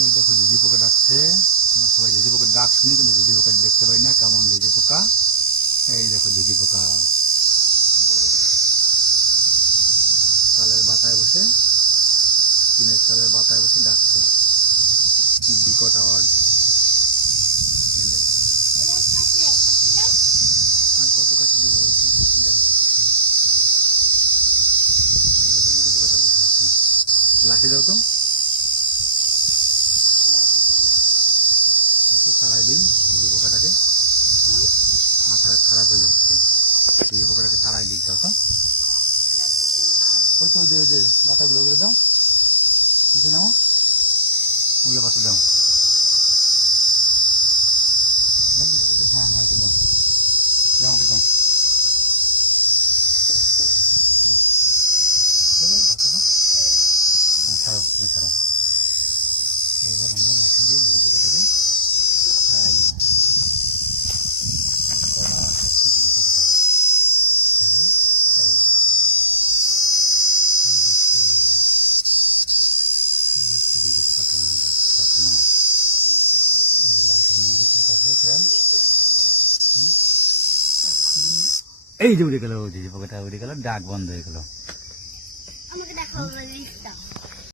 এই দেখো ঝিঝি পোকা ডাকছে। সবাই ঝিঝি পোকার ডাক শুনি কিন্তু ঝিঝি পোকা দেখতে পাই না, কেমন ঝিঝি পোকা? এই দেখো ঝিঝি পোকা। তালের বাতায় বসে, টিনের তালের বাতায় বসে ডাকছে। কি বিকট আওয়াজ। আর কত কাছে দিব দেখা লাঠি দাও তো একটু তাড়াই দিই ঝিঝি পোকাটাকে মাথা খারাপ হয়ে যাচ্ছে ঝিঝি পোকাটাকে তাড়াই দিই দাও তো। ওই তো যে যে পাতাগুলো ওগুলো দাও। নিচে নাও ওগুলো পাতা দাও, দাও, দাও, হ্যাঁ হ্যাঁ একটু দাও দাও আমাকে দাও দাও। দাও, দাও, পাতা দাও। হ্যাঁ ছাড়ো তুমি ছাড়ো এবার আমরা লাঠি দিয়ে ঝিঝি পোকাটাকে তাড়াই দিই তাড়া খাচ্ছে ঝিঝি পোকাটা তারপরে এই এই যে উড়ে গেল উড়ে গেল ডাক বন্ধ হয়ে গেল।